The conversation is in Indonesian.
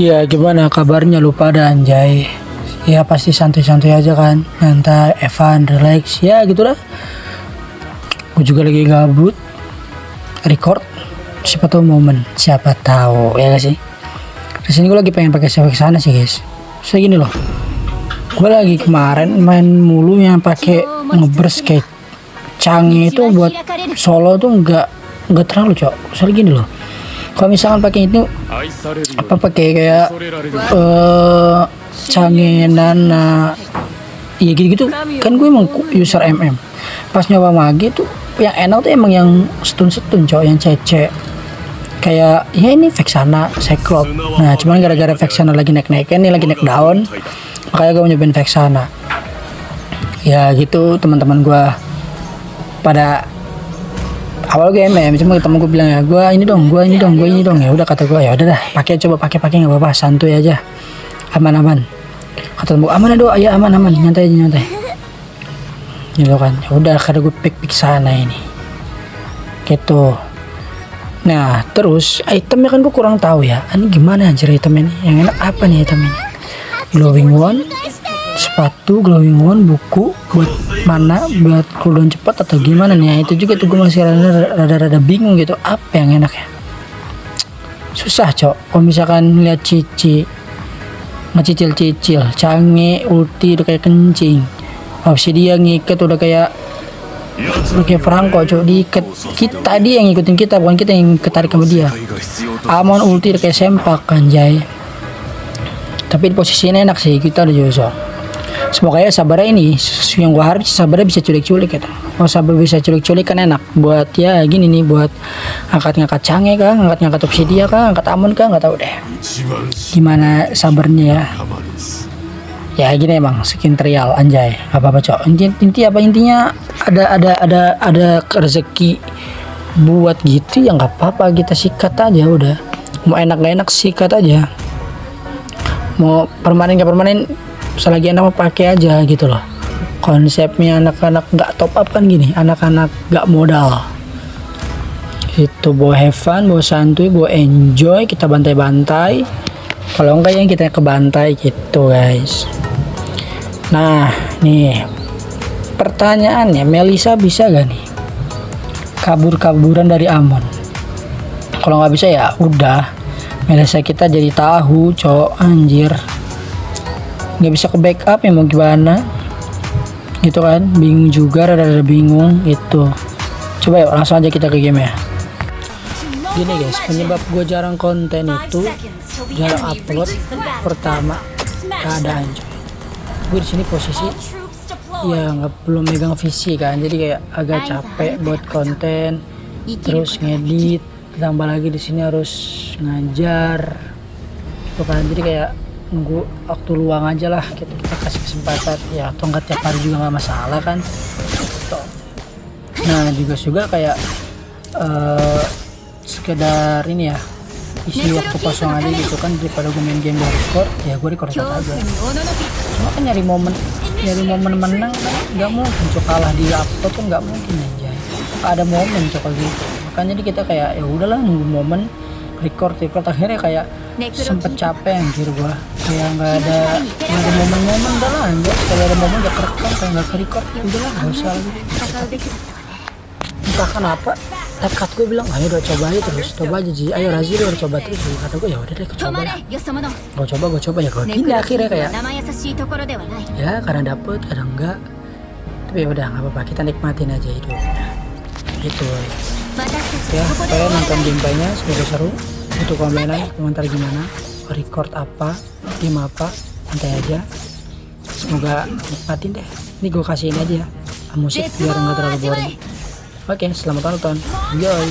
Ya gimana kabarnya lu pada anjay? Ya pasti santai-santai aja kan, nyantai, Evan, relax, ya gitulah. Gue juga lagi gabut, record. Siapa tahu momen, siapa tahu ya gak sih? Di sini gue lagi pengen pakai efek sana sih guys. Saya gini loh, gue lagi kemarin main mulu yang pakai ngebers kayak canggih itu buat solo tuh nggak terlalu cok. Soalnya gini loh, kalau misalkan pakai itu apa pakai kayak canggih nana ya gitu-gitu kan, gue emang user MM. Pas nyoba magi tuh yang enak tuh emang yang setun cok, yang cece kayak ya ini Vexana Cyclops. Nah cuman gara-gara Vexana lagi naik-naiknya nih, lagi naik daun, makanya gue nyobain Vexana. Ya gitu teman-teman gue pada awal gue MM, cuma temen gue bilang ya gue ini dong ya udah, kata gue ya udah dah pakai, coba pakai nggak apa-apa, santuy aja, aman-aman. Kata temen gue aman aduh ya aman nyantai gitu kan. Ya udah kata gue pick sana ini gitu. Nah terus itemnya kan gue kurang tahu ya, ini gimana anjir item ini, yang enak apa nih item ini? Glowing wand, sepatu glowing wand, buku buat mana, buat cooldown cepat atau gimana nih? Itu juga tuh gue masih rada bingung gitu, apa yang enak ya? Susah cok. Kalau misalkan lihat ngecicil canggih ulti udah kayak kencing, obsidian ngiket udah kayak Franco cok, diikat kita, dia yang ngikutin kita, bukan kita yang ketarik sama dia. Amon ulti udah kayak sempak anjay. Tapi posisinya enak sih, kita udah Joso. Semoga ya sabarnya ini yang gua harap sabarnya bisa culik gitu. Kalau sabar bisa culik kan enak buat ya gini nih, buat angkat canggih kah, angkat obsidia kah, angkat amon kah, nggak tahu deh gimana sabarnya ya. Ya gini emang skin trial anjay, apa cok. Intinya ada rezeki buat gitu ya, nggak apa-apa, kita sikat aja udah. Mau enak gak enak sikat aja, mau permanen gak permanen selagi enak mau pakai aja gitu loh. Konsepnya anak-anak nggak top up kan gini, anak-anak nggak modal itu, bawa have fun, bawa santuy, bawa enjoy, kita bantai-bantai, kalau enggak yang kita kebantai gitu guys. Nah nih pertanyaannya, Melisa bisa gak nih kabur-kaburan dari Amon? Kalau nggak bisa ya udah, Melisa kita jadi tahu cok anjir, nggak bisa ke backup ya mau gimana gitu kan, bingung juga, rada bingung gitu. Coba yuk langsung aja kita ke game ya. Gini guys, penyebab gue jarang konten itu, jarang upload, pertama keadaan coy. Gue di sini posisi ya belum megang visi kan, jadi kayak agak capek buat konten, terus ngedit, tambah lagi di sini harus ngajar gitu kan, jadi kayak nunggu waktu luang aja lah gitu, kita kasih kesempatan ya, atau enggak tiap hari juga nggak masalah kan gitu. Nah juga kayak sekedar ini ya, isi waktu kosong aja gitu kan, daripada gue main game di record ya gue record aja. Cuma kan nyari momen menang kan nggak mungkin cok, kalah di upload kan nggak mungkin aja, ada momen cok gitu. Makanya jadi kita kayak ya udahlah nunggu momen, record akhirnya kayak sempet capek anjir gua, kayak nggak ada momen udah lah anjir, kalau ada momen gak kerekam, kayak nggak ke record ya udahlah nggak usah lagi. Entah kenapa tekad gue bilang ayo udah coba aja Ji, ayo Razi udah coba terus. Kata gue ya udah deh coba lah, gue coba ya, kalau gini akhirnya kayak ya kadang dapet kadang enggak, tapi ya udah nggak apa-apa, kita nikmatin aja hidupnya gitu ya. Saya nonton gameplaynya semoga seru. Untuk komentar gimana, record apa, game apa, santai aja, semoga nikmatin deh. Ini gue kasihin aja ya musik biar nggak terlalu boring. Oke, selamat tonton, enjoy.